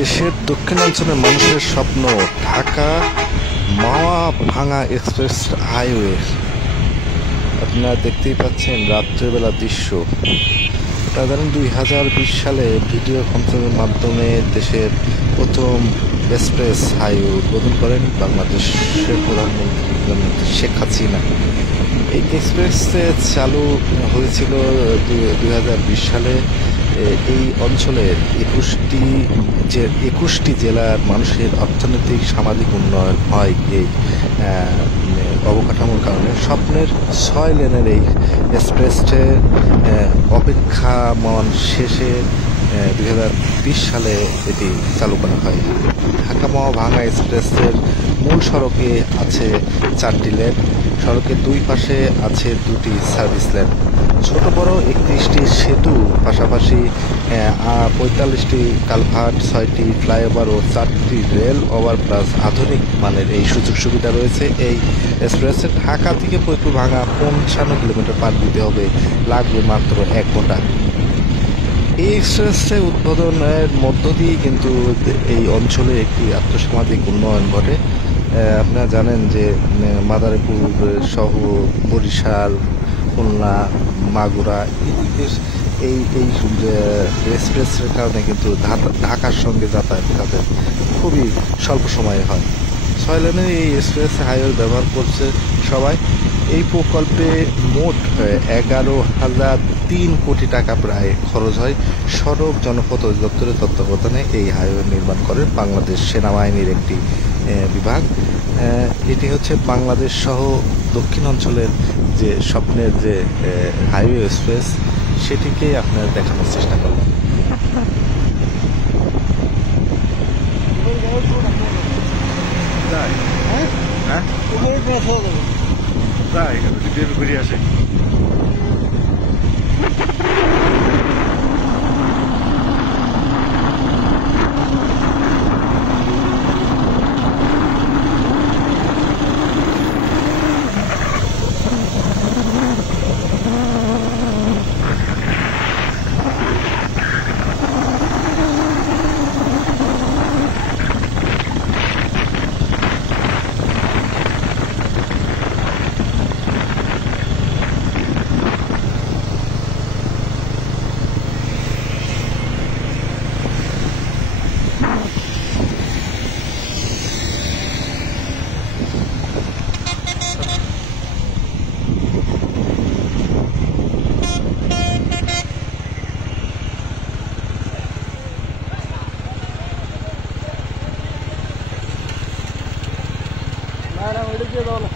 দেশের দক্ষিণাঞ্চলের মানুষের স্বপ্ন ঢাকা মাওয়া ভাঙা এক্সপ্রেস হাইওয়ে। আপনারা দেখতেই পাচ্ছেন রাত্রেবেলা দৃশ্য। আপনারা জানেন 2020 সালে ভিডিও কনফারেন্সের মাধ্যমে দেশের প্রথম এক্সপ্রেস হাইওয়ে উদ্বোধন করেন বাংলাদেশের প্রধানমন্ত্রী শেখ হাসিনা। এই এক্সপ্রেস চালু হয়েছিল 2020 সালে। এই অঞ্চলের 21টি জেলার মানুষের অর্থনৈতিক সামাজিক উন্নয়ন হয় এই অবকাঠামোর কারণে। স্বপ্নের 6 লেনের এই এক্সপ্রেসটে অপেক্ষামান শেষে 2020 সালে এটি চালু করা হয়। ঢাকা মাওয়া ভাঙা এক্সপ্রেসের মূল সড়কে আছে 4টি লেন, সড়কের দুই পাশে আছে 2টি সার্ভিস লেন, ছোট বড় 31টি সেতু, পাশাপাশি 45টি কালভার্ট, 6টি ফ্লাইওভার ও 4টি রেল ওভারপাস। আধুনিক মানের এই সুযোগ সুবিধা রয়েছে এই এক্সপ্রেসে। ঢাকা থেকে ফরিদপুর ভাঙা 55 কিলোমিটার পার দিতে হবে, লাগবে মাত্র 1 ঘন্টা। এই এক্সপ্রেসে উদ্বোধনের মধ্য দিয়ে কিন্তু এই অঞ্চলে একটি আর্থসামাজিক উন্নয়ন ঘটে। আপনারা জানেন যে মাদারীপুর সহ বরিশাল, খুলনা, মাগুরা এই এক্সপ্রেসের কারণে কিন্তু ঢাকার সঙ্গে যাতায়াত তাদের খুবই স্বল্প সময়ে হয়। 6 লেনের এই এক্সপ্রেস হাইওয়ে ব্যবহার করছে সবাই। এই প্রকল্পে মোট 11,003 কোটি টাকা প্রায় খরচ হয়। সড়ক জনপথ অধিদপ্তরের তত্ত্বাবধানে এই হাইওয়ে নির্মাণ করে বাংলাদেশ সেনাবাহিনীর একটি বিভাগ। এটি হচ্ছে বাংলাদেশ সহ দক্ষিণ অঞ্চলের যে স্বপ্নের যে হাইওয়ে এক্সপ্রেস, সেটিকে আপনারা দেখানোর চেষ্টা করলাম। ঘুরে আসে। ওইটা দিয়ে দাও না।